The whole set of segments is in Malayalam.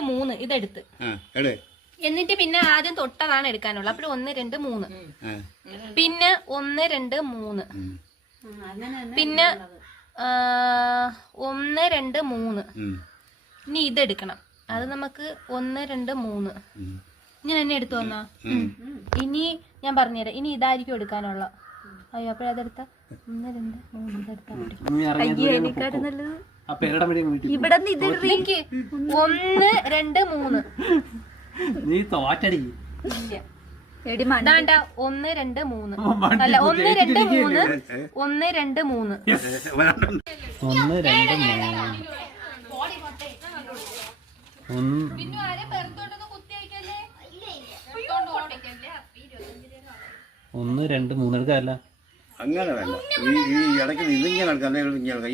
3 ഇതെടുത്ത് എന്നിട്ട് പിന്നെ ആദ്യം തൊട്ടതാണ് എടുക്കാനുള്ളത്. അപ്പോൾ 1 2 3 പിന്നെ 1 2 3 പിന്നെ 1 2 3 ഇനി ഇതെടുക്കണം. അത് നമുക്ക് 1 2 3 ഞാൻ എന്നെ എടുത്തു വന്നാ. ഇനി ഞാൻ പറഞ്ഞുതരാം. ഇനി ഇതായിരിക്കും എടുക്കാനുള്ള. അയ്യോ അപ്പോഴതെടുത്ത 1 2 3 ഇതെടുത്താ അയ്യോ എനിക്കാട്ട് നല്ലത് ഇവിടെ 1 2 3 നീ തോറ്റടി. 1 2 3 അല്ല 1 2 3 1 2 3 1 2 3 എടുക്കാല്ല. അങ്ങനെ വേണ്ട. ഈ ഇടയ്ക്ക് ഇതിങ്ങനെ എടുക്കാം.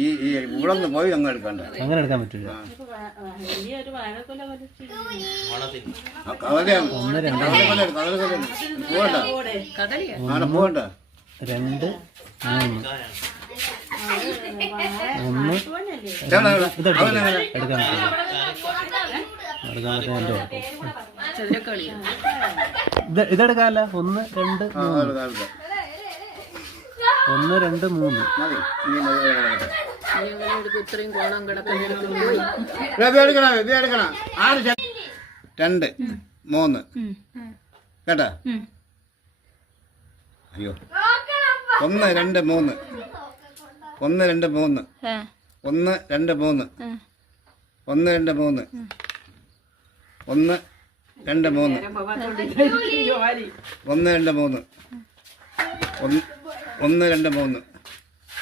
ഈ ഇവിടെ നിന്ന് പോയി അങ്ങ് എടുക്കണ്ട. അങ്ങനെ എടുക്കാൻ പറ്റില്ല. പോകണ്ട. 2 ഇതെടുക്കാല്ല. 1 2 1 2 3 ഇത്രയും കോണം കിടക്കുന്ന 2 3 കേട്ടാ. അയ്യോ 1 2 3 1 2 3 1 2 3 1 2 3 1 2 3 1 2 3 1 2 3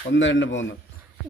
1 2 3